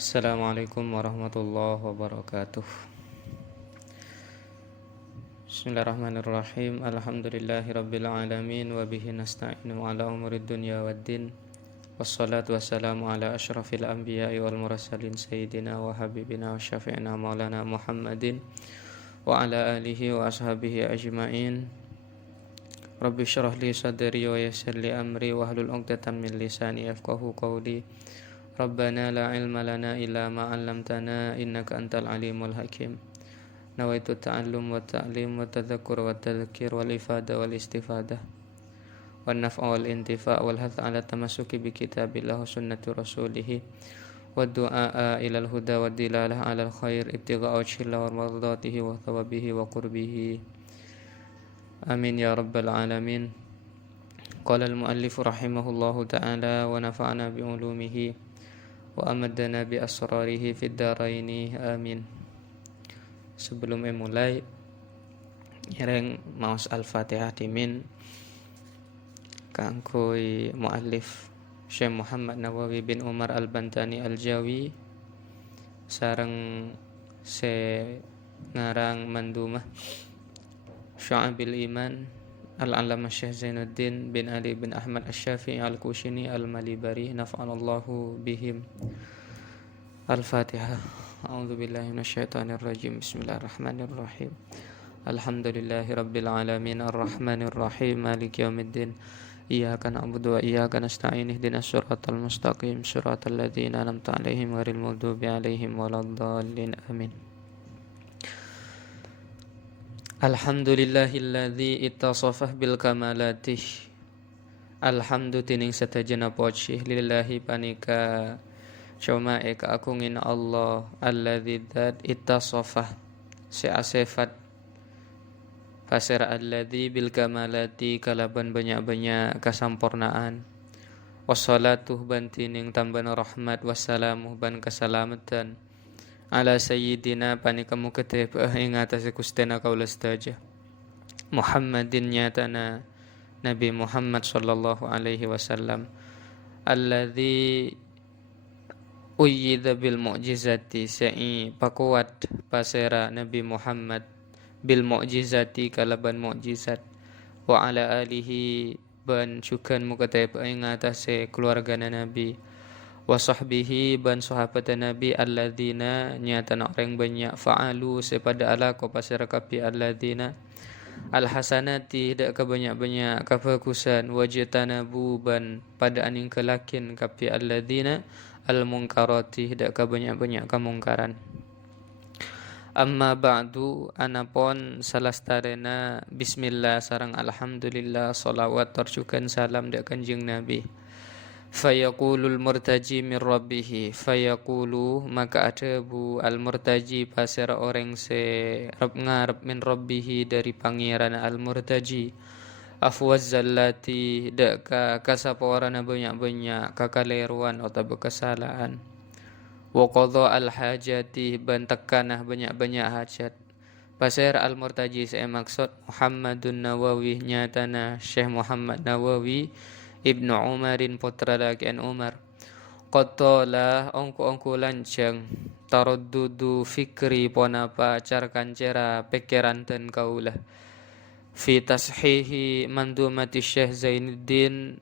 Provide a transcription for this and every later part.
Assalamualaikum warahmatullahi wabarakatuh. Bismillahirrahmanirrahim. Alhamdulillahirabbil alamin wa bihi nasta'inu ala umurid dunya waddin. Wassalatu wassalamu ala asyrafil anbiya'i wal mursalin sayyidina wa habibina wa syafi'ina maulana Muhammadin wa ala alihi wa ashabihi ajma'in. Rabbi syrah li sadri wa yassir li amri wahlul 'uqdatam min lisani yafqahu qawli. Rabbana la ilma lana illa ma 'allamtana innaka antal alimul hakim. Nawaitu ta'allum wa ta'lim wa tadhakkur wa tadhkir wal ifada wal istifadah wan naf'a wal intifa' wal hath 'ala tamassuki bi kitabillah wa sunnati rasulih wa du'a ila al huda wa dilalah 'ala al khair ibtigha'a wajhillah wa mardatihi wa thawabihi wa qurbihi. Amin ya rabbal alamin. Qala al muallif rahimahullahu ta'ala wa nafa'ana bi ulumihi wa amadana bi asrarihi fid dharaini amin. Sebelum mulai ireng maos al-Fatihah dimin kangkoi muallif Syekh Muhammad Nawawi bin Umar Al-Bantani Al-Jawi sareng se ngarang mandumah Syu'abil Iman Al-Allamah Syekh Zainuddin bin Ali bin Ahmad Asy-Syafi'i Al-Kushini Al-Malibari nafa'anallahu bihim. Al-Fatihah. A'udzu billahi minasyaitonir rajim. Bismillahirrahmanirrahim. Alhamdulillahi rabbil alamin arrahmanir rahim maliki yaumiddin. Iyyaka na'budu wa iyyaka nasta'in ihdinas siratal mustaqim siratal ladzina an'amta 'alaihim ghairil maghdubi 'alaihim waladdallin. Amin. Alhamdulillahilladzi ittasafah bil kamalatih. Alhamdu tining satajana poci lillahi panika cuma eka akungin Allah alladzi dzat ittasafah si asifat fasir alladzi bil kamalati kalaban banyak-banyak kasampurnaan. Wassalatu ban tining tambana rahmat wassalamu ban keselamatan ala sayyidina panikamu ketep ing atas kustena kaulas taja Muhammadin nyatana Nabi Muhammad sallallahu alaihi wasallam alladzi uyyidha bil mu'jizati sa'i pakuat pasera Nabi Muhammad bil mu'jizati kalaban mu'jizat wa ala alihi ban cukan mukatep ing atas keluargana Nabi wa sahbihi ban sahabat Nabi alladzina nyatan orang banyak fa'alu sepada ala ko pasir kapi alladzina alhasanati dak kebanyak-banyak kebagusan wajtanabu ban pada aning kelakin kapi alladzina almunkarati dak kebanyak-banyak kemungkaran. Amma ba'du anapun salastarena bismillah sareng alhamdulillah salawat terjukan salam dak kanjeng Nabi. Fayaqulul murtaji min rabbihi fayaqulu maka ada bu al murtaji pasir orang se ngarep min rabbihi dari pangeran al murtaji afwaz zallati dak kasaporana banyak-banyak kakaleruan atau kesalahan wa qadha al hajati ban tekanah banyak-banyak hajat. Pasir al murtaji saya maksud Muhammadun Nawawi nyatana Syekh Muhammad Nawawi Ibnu Umarin putra lakian Umar qatala ongko lancang taraddudu fikri ponapa car kancera pikiran ten kaulah fi tashihi mandumati Syekh Zainuddin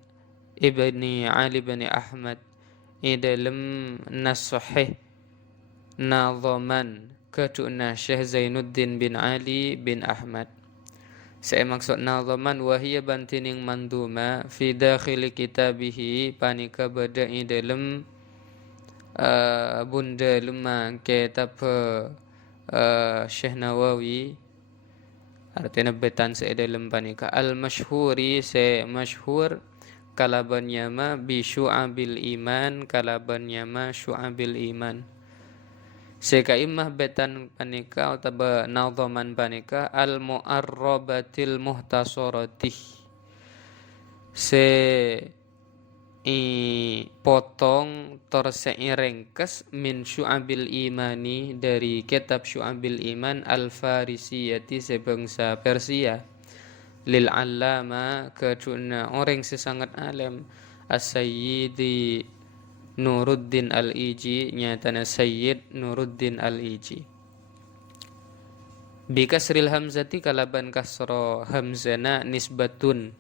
ibni Ali bin Ahmad idalem nasahih nadhaman keduna Syekh Zainuddin bin Ali bin Ahmad. Saya maksud nadhaman wahia bantining manduma fi dakhil kitabihi panika badai dalam bunda lemah kitab Syekh Nawawi artinya betan saya dalam panika al masyhuri saya masyhur kalabannya ma bi syu'abil iman kalabannya ma syu'abil iman. Seka imah betan panika atau nadhaman panika al mu'arrabatil muhtasaratih se potong terseirengkes min syu'abil imani dari kitab syu'abil iman al farisiyati sebangsa Persia lil allama keduna orang sesangat alim as-sayyidi Nuruddin Al-Iji nyatana Sayyid Nuruddin Al-Iji. Bikasril hamzati kalaban kasro hamzana nisbatun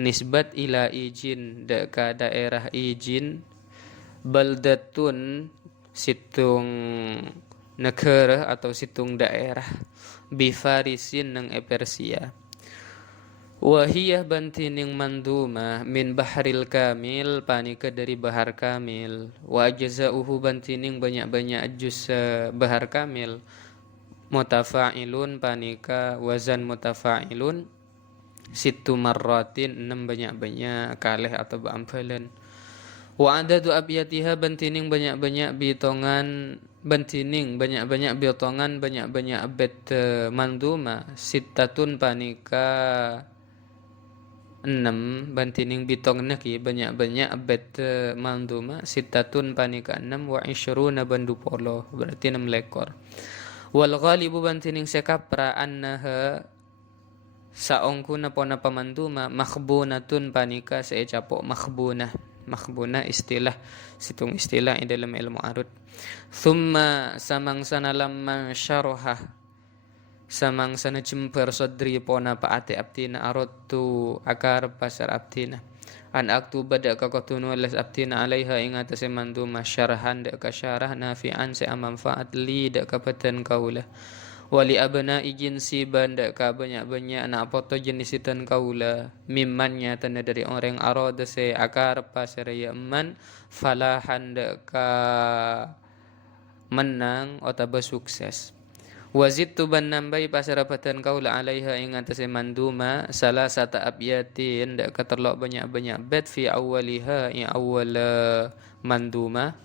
nisbat ila ijin deka daerah ijin baldatun situng negara atau situng daerah bifarisin nang Persia. Wahiyah bantining manduma min bahril kamil panika dari bahar kamil. Wa jazauhu bantining banyak-banyak juz bahar kamil. Mutafa'ilun panika wazan mutafa'ilun situ marratin 6 banyak-banyak kalih atau ba'amfalan. Wa adadu abiyatiha bantining banyak-banyak bitongan bantining banyak-banyak bitongan banyak-banyak abad manduma sittatun panika 6 bantining bitong naki banyak-banyak abad manduma sittatun panika 6 wa isyruna bandupolo berarti 6 lekor. Wal ghalibu bantining sekapra annaha saongkuna pona pamanduma makhbunatun panika secapo makhbunah. Makhbunah istilah situng istilah di dalam ilmu arut. Thumma samangsana lamma syarahah samangsana jemper sodri pona paate abtina arotu akar pasar abtina an aktu badak kakotunu les abtina alaiha ingat semandu masyarahan dak kasyarah nafi'an se manfaat li dak kapatan kaula wali abna jinsi banda ka banyak-banyak anak poto jenisitan kaula mimmannya tanda dari orang arada se akar pasar yaman falahan dak ka menang atau sukses. Wazid tu ban nambai pasarapatan kaula alaiha ing atase manduma salah sata abyatin dak katerlok banyak-banyak bait fi awwaliha ya awwal manduma.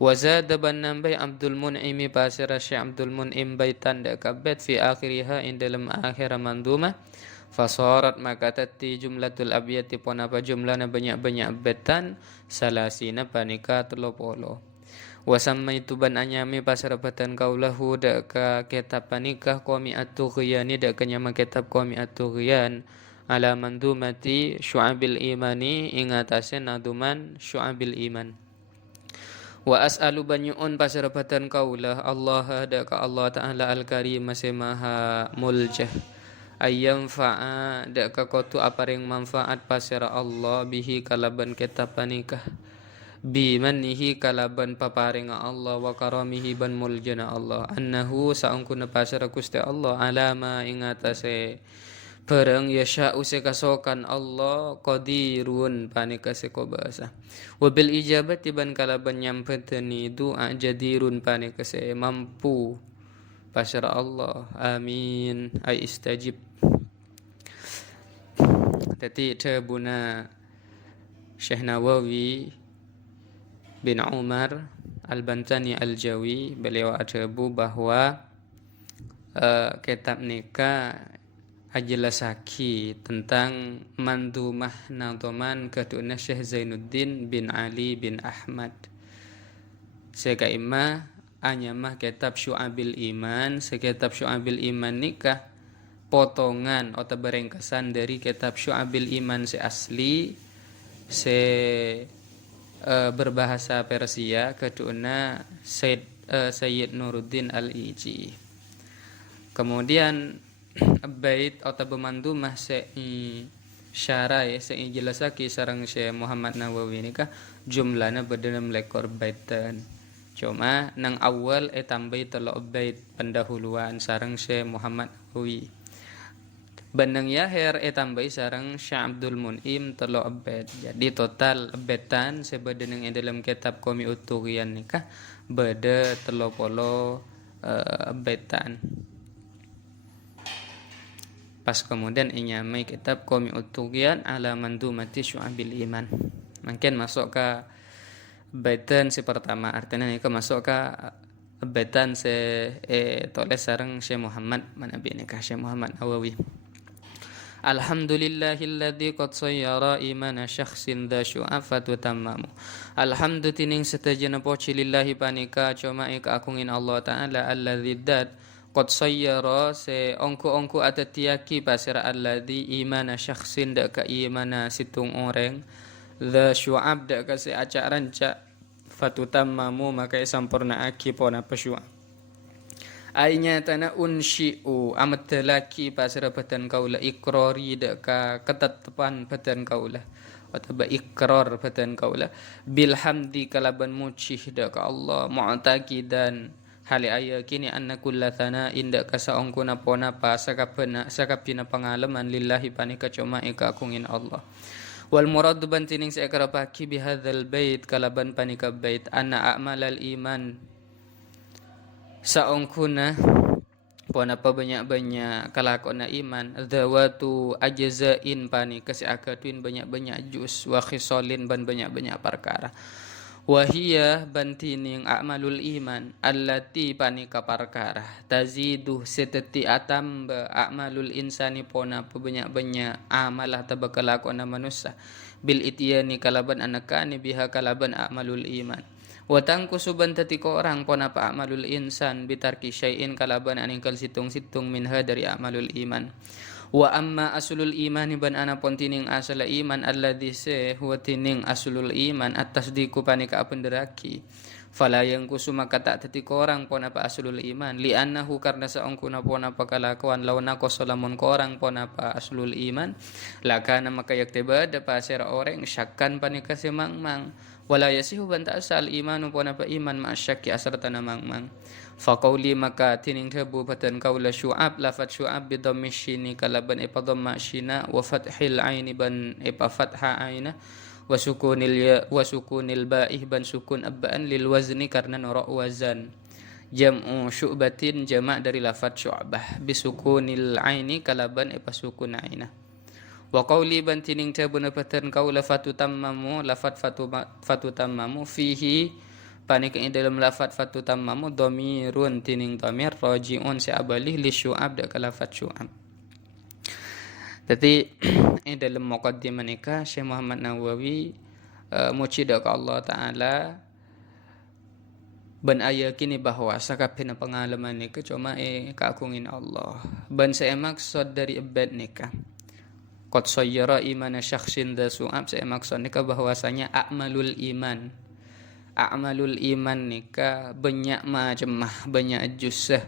Wazada ban nambai Abdul Mun'im pasara Syekh Abdul Mun'im baitan dak kabet fi akhiriha in dalam akhir manduma. Fasarat maka tati jumlatul abyati pon apa jumlahna banyak-banyak baitan salasina panika 30. Wasamma itu ban anyami pasarapatan kaulahu dak ka kitab panikah qami at-tughyani dak kanyama kitab qami at-tughyan ala mandumati syu'abil imani ing atase naduman syu'abil iman. Wa as'alu banyuun pasarapatan kaulah Allah dak ka Allah taala al-karim maha muljah ayyam fa'a dak ka kotu aparing manfaat pasara Allah bihi kalaban kitab panikah bi manihi kalaban paparinga Allah wa karamihi ban muljana Allah annahu saungkuna pasara Gusti Allah alama ing atase barang yasha'u sekasokan Allah qadirun panika seko bahasa wa bil ijabati ban kalaban nyampeteni doa jadirun panika se mampu pasara Allah amin ay istajib. Tadi tabuna Syekh Nawawi bin Umar Al-Bantani Al-Jawi beliau adhabu bahwa kitab nikah ajelasaki tentang mandumah nadoman keduna Syekh Zainuddin bin Ali bin Ahmad sekaima anyamah kitab Syu'abil Iman sekitab Syu'abil Iman nikah potongan atau berengkesan dari kitab Syu'abil Iman se asli se berbahasa Persia keduna Sayyid Nuruddin Al-Iji. Kemudian bait atau pemandumah syarai jelasaki sareng Syekh Muhammad Nawawi nikah jumlahna bedenam lekor baitan. Cuma nang awal tambai telok bait pendahuluan sareng Syekh Muhammad Nawawi. Bandang yahir tambai sarang Syekh Abdul Mun'im telo abad. Jadi total abadan sebadan yang dalam kitab Qami Ut-Tughyan nikah beda 30 abadan. Pas kemudian inyamai kitab Qami Ut-Tughyan ala mandumati Syu'abil Iman. Mungkin masuk ke abadan si pertama artinya nikah masuk ke abadan se tulis sarang Syekh Muhammad manabi nikah Syekh Muhammad Nawawi. Alhamdulillahilladzi qad sayyara imana syakhsin dha syu'afat wa tammamu. Alhamdu tining setajana poci lillahi panika cuma ika akungin Allah Ta'ala alladzi dat qad sayyara se ongku-ongku atatiaki pasira alladzi imana syakhsin da ka imana situng orang dha syu'ab da ka se acaranca fatutammamu maka sampurna aki pona pasyu'ab. Ainya tanah unsyi'u amat laki pasara batan kaula ikrori deka ketetapan batan kaula atau ikrar batan kaula bilhamdi kalaban mucih deka Allah mu'taqidan hali ayakini anna kulla thana'in deka saongkuna pona pa sakapina pangalaman lillahi panika cuma ika kungin Allah. Wal muradu bantining sa ikarapaki bihadzal bait kalaban panika bait anna a'malal iman saongkuna pona pa banyak-banyak kalakon na iman zawatu ajzain pani kasi akatuin banyak-banyak jus wa khisalin ban banyak-banyak perkara wa hiya bantining a'malul iman allati panika perkara tazidu seteti atamba a'malul insani pona pa banyak-banyak amalah tabakalakon na manusia bil ityani kalaban anakani biha kalaban a'malul iman wa tangkusu bantati ko orang pona pa a'malul insan bitarki syai'in kalaban aning kalsitung-situng minha dari a'malul iman. Wa amma aslul iman ban ana pontining asal iman alladhi se huwa tining aslul iman at-tasdiqu panika apenderaki fala yang kusuma kata tati korang pona pa aslul iman li annahu karna saongkuna pona pa kalakuan lawana ko solamun korang pona pa aslul iman lakana maka yakteba da pasir orang syakkan panika semangmang wala yasihu banta asal imanu pona pa iman ma'asyaki asarta namangmang faqauli maka tining tebu patan kaula syu'ab lafat syu'ab bidhammi syini kalaban ipadhamma syina wa fathil aini ban ipa fatha aina wa sukunil ya wa sukunil ba'ih ban sukun abbaan lil wazni karena nora wazan jam'u syu'batin jama' dari lafat syu'bah bisukunil aini kalaban ipa sukun aina wa qawli ban tining tebu patan kaula fatutammamu lafat fatutammamu fihi panik in dalam lafat fatutammamu dhamirun tining dhamir raji'un si abalih li syu'ab da kalafat syu'ab. Jadi dalam muqaddimah nikah Syekh Muhammad Nawawi mucida ke Allah Ta'ala ban ayakini bahwa sakapina pengalaman nikah cuma kaakungin Allah ban saya maksud dari abad nikah qad sayyara imana syakhsin da su'ab saya maksud nikah bahwasanya a'malul iman nikah banyak macam banyak jusah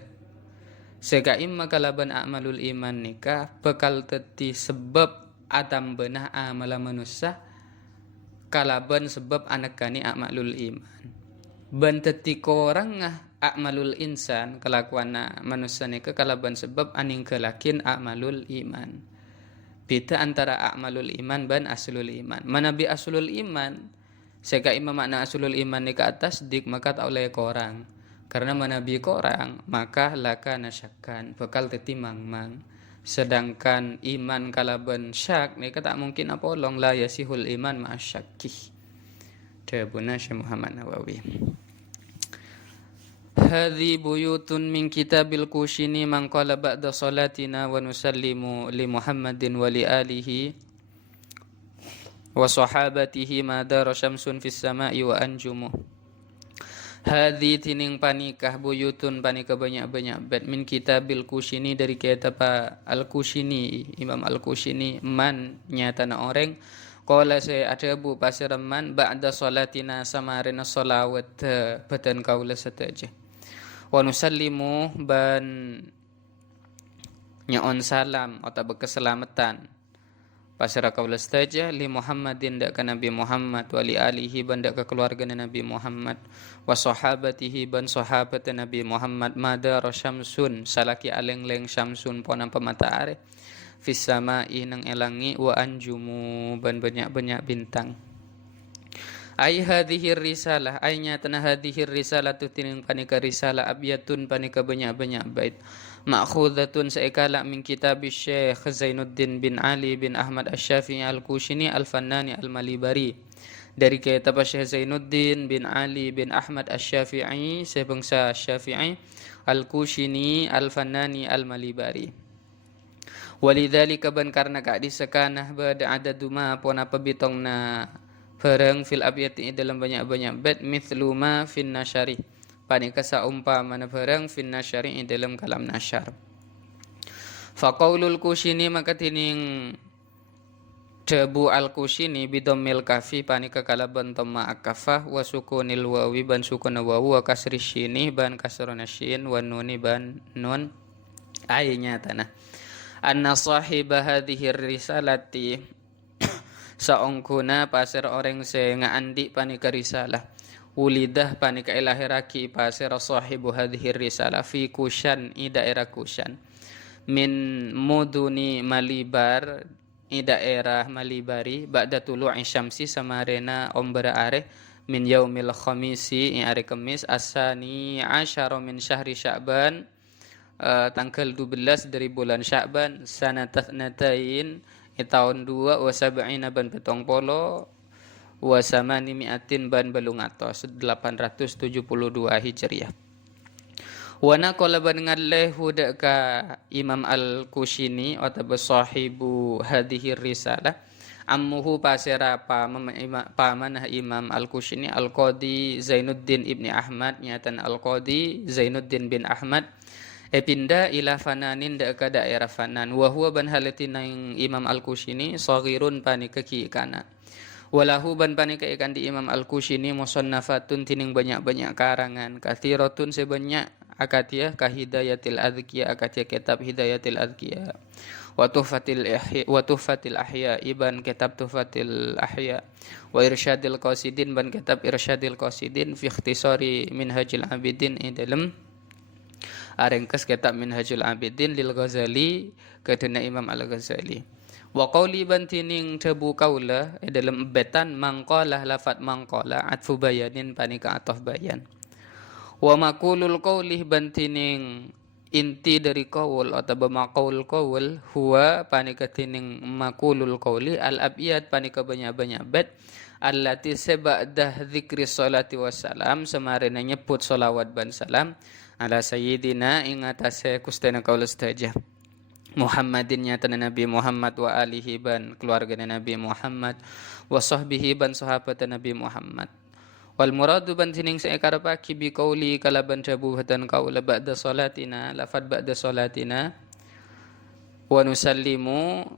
sega imma kalaban a'malul iman nikah bekal teti sebab atam benah amala manusia kalaban sebab anakani a'malul iman ban teti korang a'malul insan kelakuan manusia nikah kalaban sebab aning kelakin a'malul iman beda antara a'malul iman ban aslul iman mana bi aslul iman sega imma makna aslul iman ni ke atas dik maka tak oleh korang karena manabi korang maka laka nasyakkan bekal tetimang-mang sedangkan iman kalaban syak ni tak mungkin apolong la yasihul iman ma'asyakki Dabuna Syekh Muhammad Nawawi hadhi buyutun min kitabil kushini man qala ba'da salatina wa nusallimu li Muhammadin wa li alihi wa sahabatihi madara syamsun fis sama'i wa anjumu hadhi tining panikah buyutun panikah banyak-banyak bait min kitabil kushini dari kitab al-kushini Imam al-Kushini man nyata na orang qala saya ada bu pasiraman ba'da salatina samarina salawat badan kaula sataja wa nusallimu ban nyaon salam atau keselamatan pasira kaula sataja li Muhammadin dak ka Nabi Muhammad wa li alihi ban dak ka keluarga Nabi Muhammad wa sahabatihi ban sahabat Nabi Muhammad madar syamsun salaki aleng-leng syamsun pona pematahari fis sama'i nang elangi wa anjumu ban banyak-banyak bintang ai hadhihi risalah ai nyatana hadhihi risalah tu tining panika risalah abyatun panika banyak-banyak bait ma'khudatun saikala min kitab Syekh Zainuddin bin Ali bin Ahmad Asy-Syafi'i Al-Kushini Al-Fannani Al-Malibari dari kitab Syekh Zainuddin bin Ali bin Ahmad Asy-Syafi'i sebangsa Syafi'i Al-Kushini Al-Fannani Al-Malibari walidzalika ban karena disekanah bada adaduma pona pebitong na barang fil abyati dalam banyak-banyak bait mithlu ma fin nasyari panika saumpama na barang fin nasyari dalam kalam nasyar fa qaulul kushini maka tining Tebu al-Kushini bidammil kafi panika kalaban dhamma akafah wa sukunil wawi ban sukun wawu wa kasri syini ban kasrona syin wa nuni ban nun aynya tanah anna sahiba hadhihi risalati saongkuna pasir orang se ngaandi panika risalah ulidah panika ilahiraki pasir sahibu hadhihi risalah fi Kushan i daerah Kushan min muduni Malibar i daerah Malibari ba'da tulu'i syamsi samarena ombra are min yaumil khamisi i hari Kamis asani asyara min syahri Sya'ban tanggal 12 dari bulan Sya'ban sanatathnatain tahun 2 wa sab'ina ban petong polo wa samani mi'atin ban balung atos 872 Hijriah. Wa naqala ban ngallehu ka Imam Al-Kushini atau sahibu hadhihi risalah ammuhu pasira pamanah Imam Al-Kushini Al-Qadi Zainuddin ibni Ahmad nyatan Al-Qadi Zainuddin bin Ahmad pindah ila Fananin ka daerah Fanan wa huwa ban halatina Imam Al-Kushini saghirun panika ki kana walahu ban panika ikan di Imam Al-Kushini musannafatun tining banyak-banyak karangan kathiratun sebanyak akatiyah kahidayatil adzkiyah akatiyah kitab hidayatil adzkiyah wa tuhfatil ahya iban kitab tuhfatil ahya wa irsyadil qasidin ban kitab irsyadil qasidin fi ikhtisari minhajil abidin dalam arengkes kitab minhajul abidin lil Ghazali kedena Imam Al-Ghazali wa qawli ban tining tebu kaula dalam betan mangqalah lafat mangqalah atfu bayanin panika atof bayan wa maqulul qawli ban tining inti dari qaul atau maqaul qaul huwa panika tining maqulul qawli al abiyat panika banyak-banyak bet allati sabada dzikri sholati wassalam semarena nyebut sholawat ban salam ala sayyidina ing atase kustena kaula sedaya Muhammadin nyatana Nabi Muhammad wa alihi ban keluarga Nabi Muhammad wa sahbihi ban sahabat Nabi Muhammad wal muradu ban tining saekarepake bi qauli kalaban jabuhatan qaula ba'da salatina lafad ba'da salatina wa nusallimu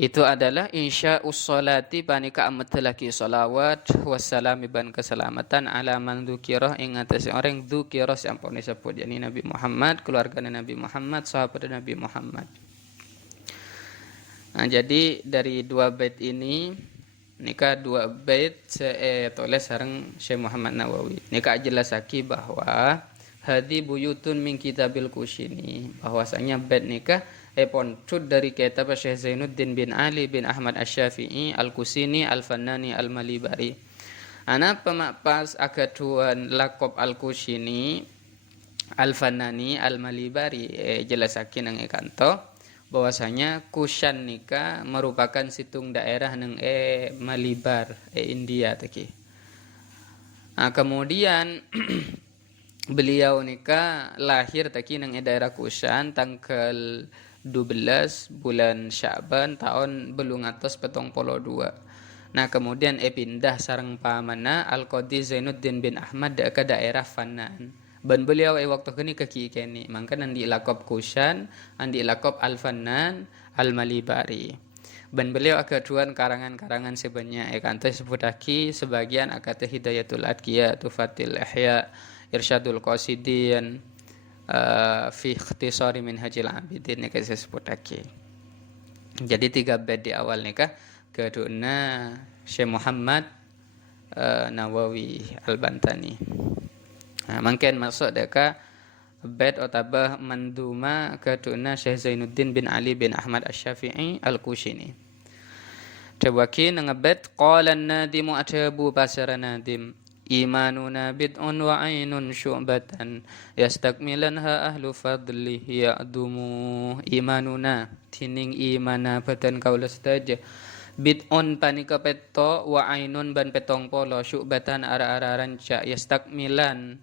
itu adalah insya'us sholati panika ametelaki sholawat wassalami ban keselamatan ala man dzukira ing atase orang dzukira sampun disebut yakni Nabi Muhammad keluarga Nabi Muhammad sahabat Nabi Muhammad. Nah, jadi dari dua bait ini nika dua bait saya tulis sareng Syekh Muhammad Nawawi nika jelasaki bahwa hadi buyutun min kitabil Kushini bahwasanya bait nika poncut dari kitab Syekh Zainuddin bin Ali bin Ahmad Asy-Syafi'i Al-Kusini Al-Fannani Al-Malibari. Ana pemapas akaduan lakob Al-Kusini Al-Fannani Al-Malibari jelasakin nang ekanto bahwasanya Kushan nika merupakan situng daerah nang Malibar India tadi. Nah, kemudian beliau nika lahir tadi nang daerah Kushan tanggal 12 bulan Sya'ban tahun 1872. Nah, kemudian pindah sareng pamana Al-Qadi Zainuddin bin Ahmad ke daerah Fanan. Ban beliau waktu kini ke kini, mangka nandi lakop Kushan, andi lakop Al-Fannan Al-Malibari. Ban beliau agaduan karangan-karangan sebanyak kanto sebutaki sebagian akate Hidayatul Adqiyah, Tufatil Ihya, Irsyadul Qasidin fi ikhtisari minhajil abidin nika disebutake. Jadi 3 bait di awal nika keduna Syekh Muhammad Nawawi Al-Bantani. Nah, mungkin masuk deka bait otabah manduma keduna Syekh Zainuddin bin Ali bin Ahmad Asy-Syafi'i Al-Kushini. Tawaki nang bait qala an-nadimu atabu basara nadim imanuna bid'un wa ainun syu'batan yastakmilanha ahlu fadli ya'dumu imanuna tining imana badan kaula sedaya bid'un panika petto wa ainun ban petong polo syu'batan ara-araran ca yastakmilan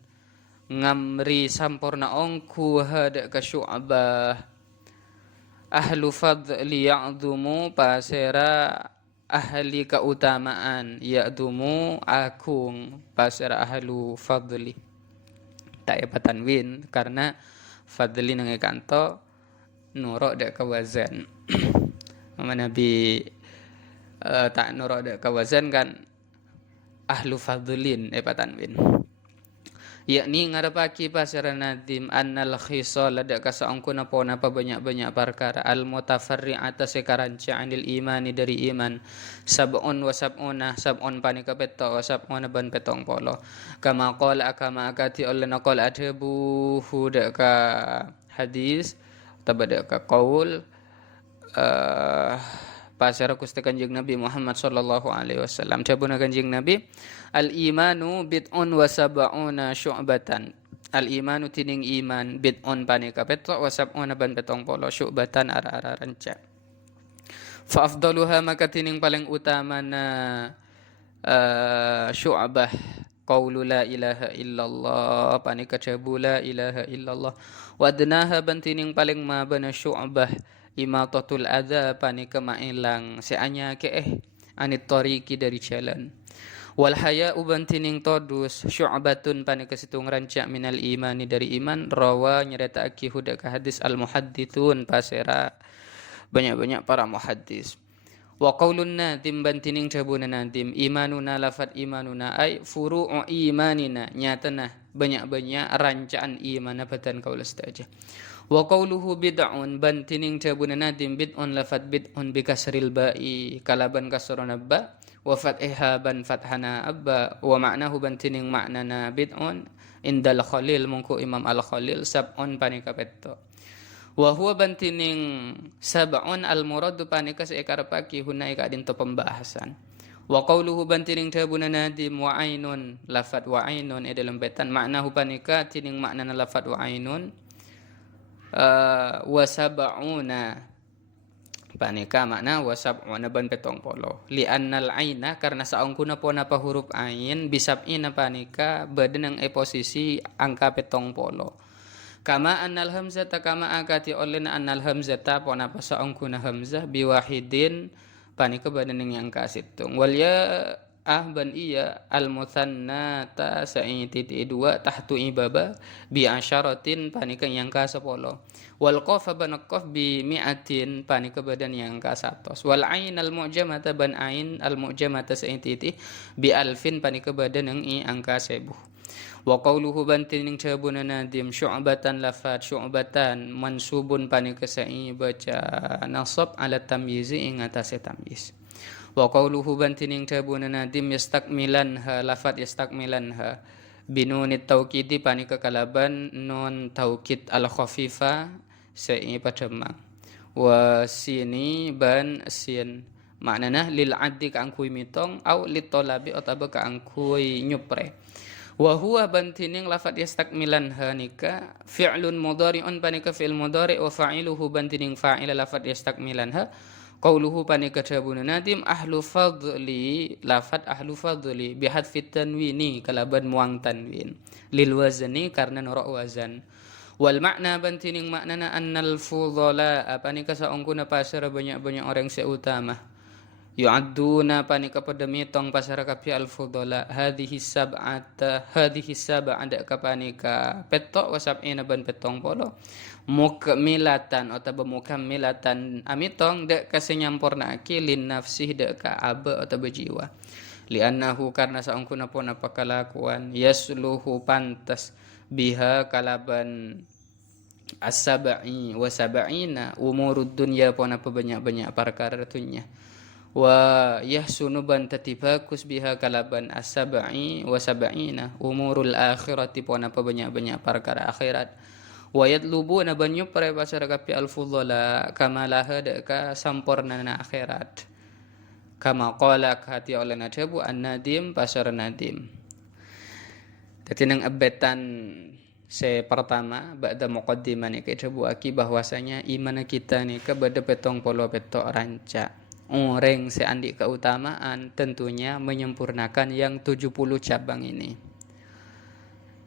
ngamri sampurna ongku hada ka syu'bah ahlu fadli ya'dumu pasera ahli keutamaan ya'dumu akung pasir ahlu fadli tak tanwin karena fadli nang kanto nurok dak kawazan Nabi tak nurada kawazan kan ahlu fadlin tanwin yakni ngarepaki pasara nadim annal khisal ada kasaangkuna pona apa banyak-banyak perkara al mutafarri'ata sekaranca anil imani dari iman sab'un wa sab'un panika petta wa sab'una ban petong polo kama akati oleh naqal adhabu huda ka hadis tabada ka qaul pasara kusta Kanjeng Nabi Muhammad sallallahu alaihi wasallam dabuna Kanjeng Nabi al imanu bid'un wa sab'una syu'batan al imanu tining iman bid'un panika petro wa sab'una ban petong polo syu'batan ara-ara ranca fa afdaluha maka tining paling utama na syu'bah qaulu la ilaha illallah panika dabu la ilaha illallah wa adnaha ban tining paling mabana syu'bah imatatul adza panika mailang seanya anit tariqi dari jalan wal haya'u bantining todus syu'batun panika situng ranca minal imani dari iman rawa nyeritaake huda ka hadis al muhadditsun pasera banyak-banyak para muhaddis wa qaulun nadim bantining jabuna nadim imanuna lafat imanuna ay furu'u imanina nyatana banyak-banyak rancaan iman abatan kaula saja wa qawluhu bid'un bantining jabuna nadim bid'un lafat bid'un bikasril ba'i kalaban kasrona ba wa fathiha ban fathana abba wa ma'nahu bantining maknana bid'un indal khalil mungku imam al khalil sab'un panika petto wa huwa bantining sab'un al muradu panika sekarapaki hunai ka dinto pembahasan wa qawluhu bantining jabuna nadim wa ainun lafat wa ainun dalam betan maknahu panika tining maknana lafat wa ainun wa sab'una panika makna wa sab'una ban petong polo li annal aina karena saungkuna pona pa huruf ain bisab'ina panika badan ang posisi angka petong polo kama annal hamzata kama akati olena annal hamzata pona pa saungkuna hamzah biwahidin panika badan ang angka situng wal ya ban iya al muthannata sa'iti dua tahtu ibaba bi asyaratin panika yang ka 10 wal qaf ban qaf bi mi'atin panika badan yang ka 100 wal ain al mu'jamata ban ain al mu'jamata sa'iti bi alfin panika badan yang i angka 1000 wa qawluhu bantining jabuna nadim syu'batan lafat syu'batan mansubun panika sa'i baca nasab ala tamyizi ing atase tamyiz wa qawluhu bantining jabuna nadim yastakmilanha lafat yastakmilanha binunit taukidi panika kalaban nun taukid al khafifa sa'i pademang wa sini ban sin maknana lil addi ka angkui mitong au lit talabi ataba ka angkui nyupre wa huwa bantining lafat yastakmilanha nika fi'lun mudhari'un panika fi'il mudhari' wa fa'iluhu bantining fa'ila lafat yastakmilanha qauluhu panika jabuna nadim ahlu fadli lafat ahlu fadli bihadfit tanwini kalaban muang tanwin lil wazni karena nuraq wazan wal makna bantining maknana annal fudhala panika saungkuna pasara banyak-banyak orang seutama yu'adduna panika pada mitong pasara kapi al fudhala hadhihi sab'ata kapanika petto wa sab'ina ban petong polo mukmilatan atau mukammilatan amitong dek kasenyampurna lin nafsih dek ka aba atau jiwa li'annahu karena saungkuna pun apa kalakuan yasluhu pantas biha kalaban as-sab'i wa sab'ina umurud dunya pun apa banyak-banyak perkara dunya wa yahsunu ban tatibakus biha kalaban as-sab'i wa sab'ina umurul akhirati pun apa banyak-banyak perkara akhirat wa yatlubuna ban yupre pasara kapi al-fudhala kama laha deka sampurna na akhirat kama qala hati oleh nadabu an-nadim pasara nadim dadi nang abetan pertama ba'da muqaddimah ni kejabu aki bahwasanya iman kita ni kepada petong polo petok ranca orang seandi keutamaan tentunya menyempurnakan yang 70 cabang ini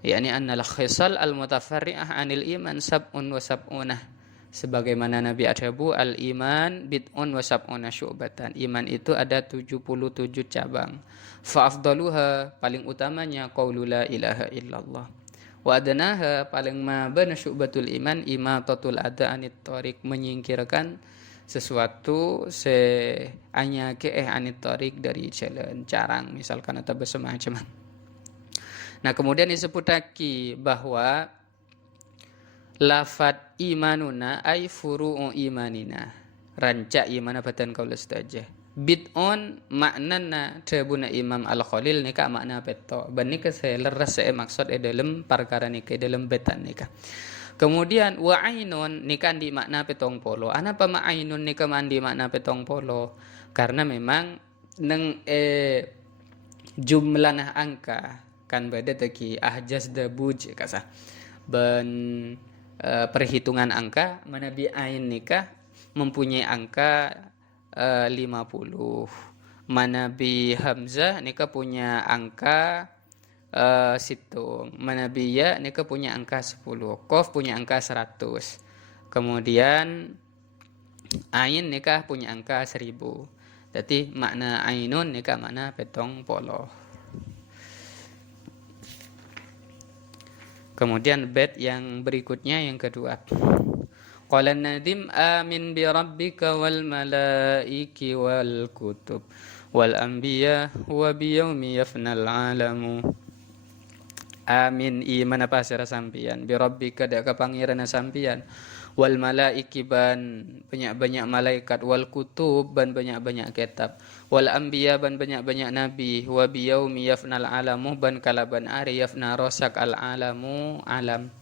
yakni annal khisal al mutafarri'ah anil iman sab'un wa sab'una sebagaimana Nabi adabu al iman bid'un wa sab'una syu'batan iman itu ada 77 cabang fa afdaluha paling utamanya qaulu la ilaha illallah wa adnaha paling mabana syu'batul iman imatatul adza anit tariq menyingkirkan sesuatu hanya ke anit tarik dari jalan carang misalkan atau semacam. Nah kemudian disebut lagi bahwa lafad imanuna ay furu'u imanina, rancak iman badan kaula saja. Bid'un maknana tabuna Imam Al-Khalil nika makna peto. Ban nika saya leres saya maksud dalam perkara nika dalam betan nika. Kemudian wa ainun nika di makna petong polo. Anapa ma ainun nika mandi makna petong polo? Karena memang neng jumlah angka kan beda teki ahjas dabuj kasah. Ben perhitungan angka mana bi ain nikah mempunyai angka 50. Mana bi hamzah nikah punya angka situng. Mana bi ya nikah punya angka 10. Qaf punya angka 100. Kemudian ain nikah punya angka 1000. Jadi makna ainun nikah makna petong polo. Kemudian bait yang berikutnya yang kedua. Qala nadim amin bi rabbika wal malaiki wal kutub wal anbiya wa bi yaumi yafnal alamu. Amin iman apa sira sampian bi rabbika dak kapangiran sampian wal malaiki ban banyak-banyak malaikat wal kutub ban banyak-banyak kitab wal anbiya ban banyak-banyak nabi wa bi yaumi yafnal alamu ban kalaban ari yafna rosak al alamu alam.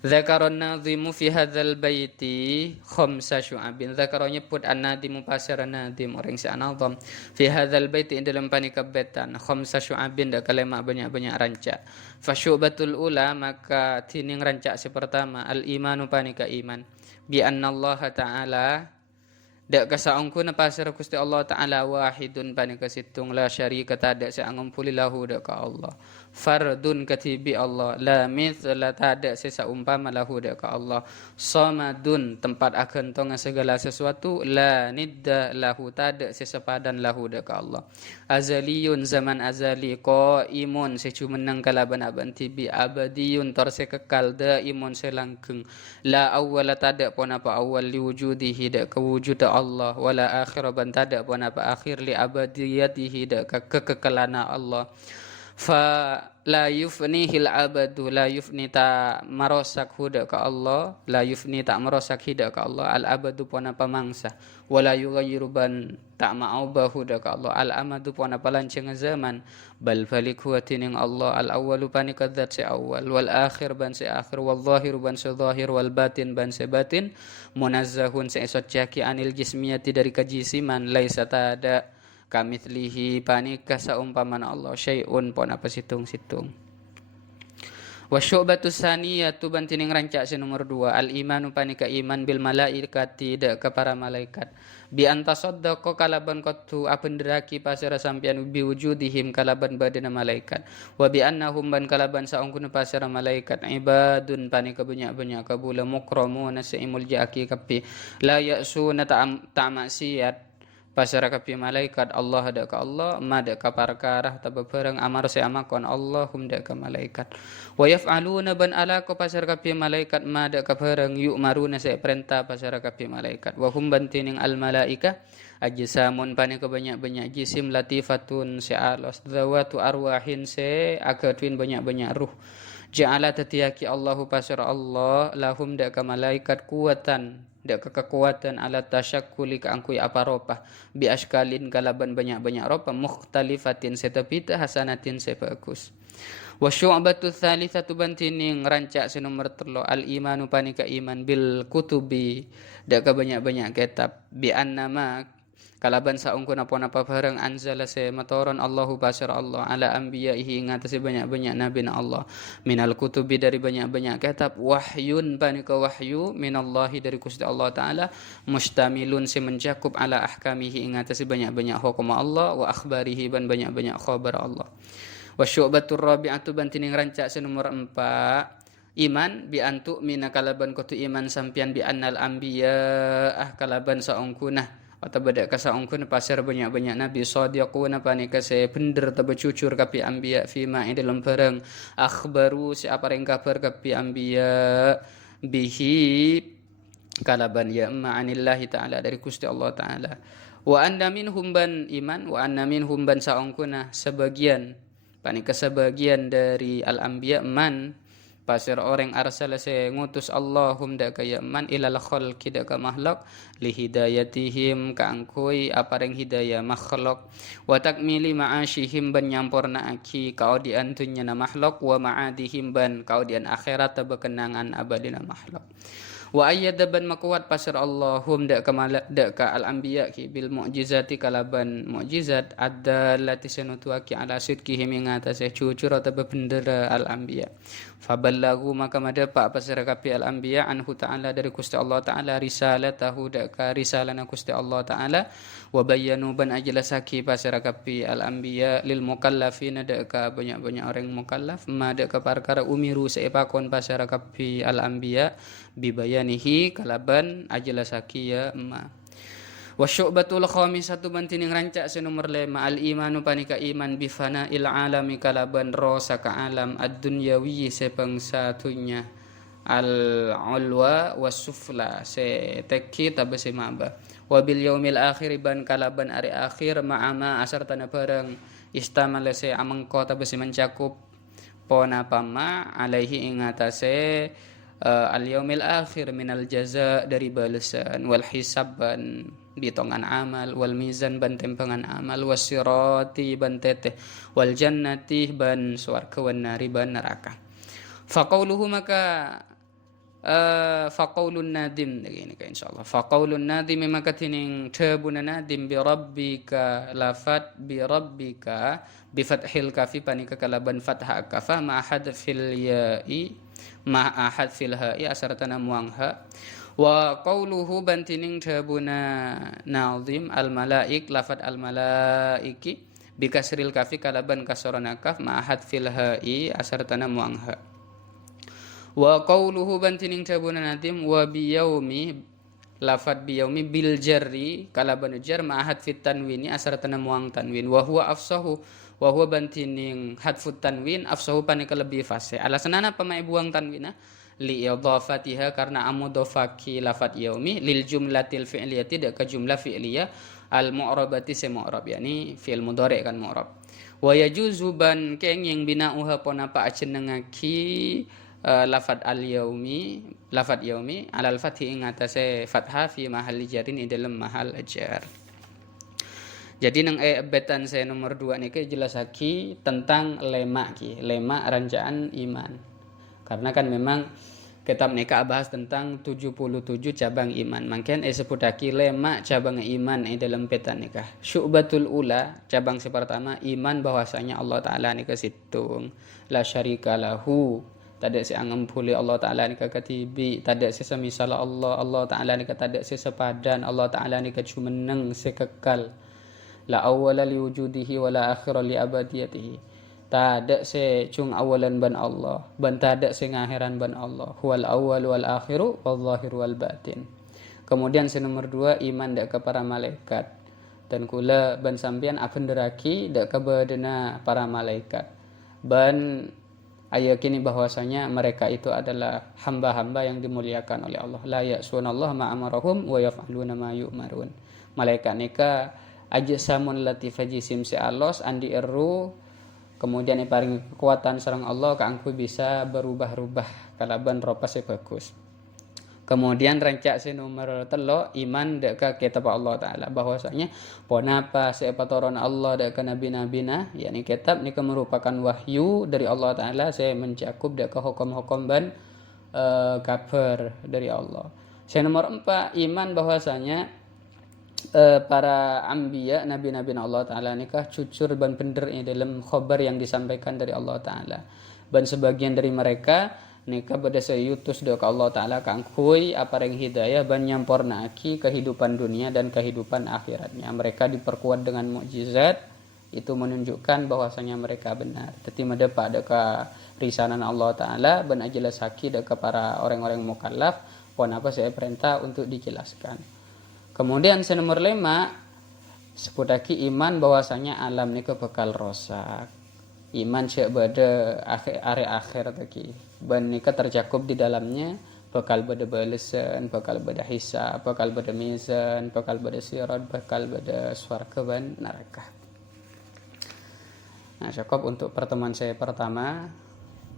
Dzakaron nadhimu fi hadzal baiti khamsa syu'abin. Dzakaro nyebut an-nadimu pasir nadim orang si anadham fi hadzal baiti dalam panika betan khamsa syu'abin dak kalema banyak-banyak rancak. Fa syu'batul ula maka tining rancak si pertama al imanu panika iman bi anna Allah taala dak kasaungku na pasir Gusti Allah taala wahidun panika situng la syarika tada saangumpuli lahu dak ka Allah. Fardun katibi Allah la mithla tada sesaumpama lahu dak ka Allah. Samadun tempat akan tonga segala sesuatu la nidda lahu tada sesepadan lahu dak ka Allah. Azaliyun zaman azali qaimun secumenang kalaban aban tibi abadiyun torse kekal daimun selangkeng la awwala tada pon apa awal liwujudihi dak kewujud Allah wala akhir ban tada pon apa akhir li abadiyatihi dak kekekalana Allah. Fa la yufnihil abadu la yufni ta marosak huda ka Allah la yufni ta marosak hida ka Allah al abadu pona pamangsa wala yughayyiru ban ta ma'ubah huda ka Allah al amadu pona palanceng zaman bal falik huwa tining Allah al awwalu panika dzat si awal wal akhir ban si akhir wal zahir ban si zahir wal batin ban si batin munazzahun si esot jaki anil jismiyati dari kajisiman laisa tada kamitslihi panika saumpamana Allah syai'un pon apa situng-situng. Wa syu'batu saniyatu bantining rancak si nomor 2 al imanu panika iman bil malaikati dak ka para malaikat bi antasaddaqa kalaban qattu apenderaki pasira sampian bi wujudihim kalaban badana malaikat wa bi annahum ban kalaban saungkuna pasira malaikat ibadun panika banyak-banyak kabula mukramuna saimul jaki kapi la ya'suna ta'maksiyat pasara kapi malaikat Allah ada ka Allah ma ada ka perkara tababarang amar se amakon Allahum da ka malaikat wa yaf'aluna ban ala ko pasara kapi malaikat ma ada ka barang yu'maruna se perintah pasara kapi malaikat wa hum bantining al malaika ajsamun panika banyak-banyak jisim latifatun se alos zawatu arwahin se agatwin banyak-banyak ruh ja'ala tatiyaki Allahu pasara Allah lahum da ka malaikat kuatan dak kekuatan alat tasyakkuli ka angkui apa ropa bi askalin kalaban banyak-banyak ropa mukhtalifatin setepita hasanatin sebagus wa syu'batu tsalitsatu bantining rancak nomor 3 al imanu panika iman bil kutubi dak banyak-banyak kitab bi annama kalaban saungkun apa-apa barang anzala se matoron Allahu basar Allah ala anbiya'ihi ngatasi banyak-banyak nabi na Allah minal kutubi dari banyak-banyak kitab wahyun panika wahyu minallahi dari Gusti Allah taala mustamilun se mencakup ala ahkamihi ngatasi banyak-banyak hukum Allah wa akhbarihi ban banyak-banyak khabar Allah wa syu'batur rabi'atu bantining rancak se nomor 4 iman bi antu mina kalaban kutu iman sampian bi annal anbiya kalaban saungkunah atau badak kasaungkun pasar banyak-banyak nabi sadiquna panika se bener ta becucur kapi anbiya fi ma dalam barang akhbaru si apa yang kabar kapi anbiya bihi kalaban ya ma'anillahi ta'ala dari Gusti Allah ta'ala. Wa anna minhum ban iman wa anna minhum ban saongkuna sebagian panika sebagian dari al-anbiya man pasir orang arsala se ngutus Allahum da kaya man ilal khalqi da ka makhluk li hidayatihim ka angkui apareng hidayah makhluk wa takmili ma'ashihim ban nyampurna aki kaudian tunya na makhluk wa ma'adihim ban kaudian akhirat bekenangan abadina makhluk. Wa ayyadaban makuat pasir Allahum dak ka al-anbiya ki bil mu'jizati kalaban mu'jizat adallati sanutuaki ala sidqihim ing atase jujur atau bendera al-anbiya. Faballahu maka madapa pasir kapi al-anbiya anhu ta'ala dari Gusti Allah ta'ala risalatahu dak ka risalana Gusti Allah ta'ala wa bayyanu ban ajlasaki pasir kapi al-anbiya lil mukallafina dak ka banyak-banyak orang mukallaf ma dak ka perkara umiru seepakon pasir kapi al-anbiya bibayanihi kalaban ajlasaki ya ma wa syu'batul khamisatu bantining rancak senomor 5 al imanu panika iman bifana il alami kalaban rosa ka alam ad-dunyawi sepengsatunya al ulwa wasufla se teki tabase maba wa bil yaumil akhir ban kalaban ari akhir ma'ama asartana barang istamala se amengko tabase mencakup pona pama alaihi ingatase al yaumil akhir minal jaza dari balasan wal hisab ban bitongan amal wal mizan ban tempangan amal wasirati ban teteh wal jannati ban swarga wan nari ban neraka. Faqauluhu maka faqaulun nadim begini ka insyaallah. Faqaulun nadim maka tining tabuna nadim bi rabbika lafat bi rabbika bi fathil kafi panika kalaban fathah kafa ma ahad fil ya'i ma ahad fil ha'i asartana muangha. Wa qawluhu bantining tabuna nazim al malaik lafat al malaiki bikasril kafi kalaban kasrana kaf ma ahad fil ha'i asartana muangha. Wa qawluhu bantining tabuna nazim wa biyaumi lafat biyaumi bil jarri kalaban jar ma ahad fit tanwini asartana muang tanwin wa huwa afsahu wa huwa bantining hadfut tanwin afsahu panika lebih fasih alasanana pamai buang tanwina li idhafatiha karena amudhafaki lafat yaumi lil jumlatil fi'liyati dak ka jumlah fi'liyah al mu'rabati se mu'rab yani fi'il mudhari kan mu'rab wa yajuzu ban kenging binauha pona pa ajenengaki lafat al yaumi lafat yaumi alal fathi ing atase fathah fi mahalli jarin ing dalam mahal jar. Jadi nang betan saya nomor 2 niki jelasaki tentang lema ki lema rancaan iman. Karena kan memang kitab nika bahas tentang 77 cabang iman. Mungkin sebutaki lema cabang iman dalam peta nika. Syu'batul ula cabang pertama iman bahwasanya Allah taala nika situng la syarika lahu. Tada si angampuli Allah taala nika katibi, tada si semisal Allah taala nika tada si sepadan, Allah taala nika jumeneng sekekal. La awwala liwujudihi wala akhira li abadiyatihi. Tada se cung awalan ban Allah ban tada se ngakhiran ban Allah huwal awwal wal akhiru wal zahir wal batin. Kemudian nomor 2 iman dak ke para malaikat dan kula ban sampean apenderaki dak ke badana para malaikat ban ayakini bahwasanya mereka itu adalah hamba-hamba yang dimuliakan oleh Allah la ya'sunallaha ma amarahum wa yaf'aluna ma yu'marun. Malaikat nika ajsamun latifah jisim se alos andi eru kemudian paring kekuatan sareng Allah kaangku bisa berubah-ubah kalaban ropa se bagus. Kemudian rancak se nomor 3 iman dak ka kitab Allah taala bahwasanya ponapa se patoron Allah dak ka nabi-nabina yakni kitab ni merupakan wahyu dari Allah taala se mencakup dak ka hukum-hukum ban kabar dari Allah. Se nomor 4 iman bahwasanya para anbiya nabi-nabi Allah taala nikah jujur ban bener dalam khabar yang disampaikan dari Allah taala. Dan sebagian dari mereka nikah berdasar yutus doa Allah taala kangkui apareng hidayah ban nyampornaki kehidupan dunia dan kehidupan akhiratnya. Mereka diperkuat dengan mukjizat itu menunjukkan bahwasanya mereka benar. Tetapi medepa deka risanan Allah taala ban ajelasaki deka para orang-orang mukallaf pon apa saya perintah untuk dijelaskan. Kemudian nomor 5 seputaki iman bahwasanya alam ni bakal rosak. Iman syak bada akhir tadi. Ban nika tercakup di dalamnya bakal bada balasan, bakal bada hisab, bakal bada mizan, bakal bada sirat, bakal bada swarga dan neraka. Nah, cukup untuk pertemuan saya pertama.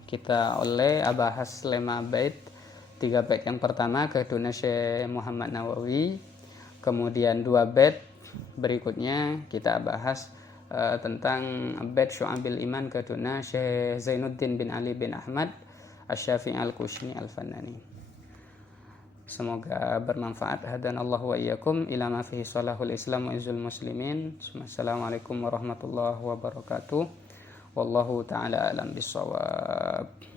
Kita oleh bahas 5 bait. 3 bait yang pertama keduna Syekh Muhammad Nawawi. Kemudian 2 bait berikutnya kita bahas tentang bait Syu'abil Iman keduna Syekh Zainuddin bin Ali bin Ahmad Asy-Syafi'i Al-Kushni Al-Fannani. Semoga bermanfaat. Hadanallahu wa iyyakum ila ma fihi salahul Islam wa izzul muslimin. Assalamualaikum warahmatullahi wabarakatuh. Wallahu ta'ala alam bissawab.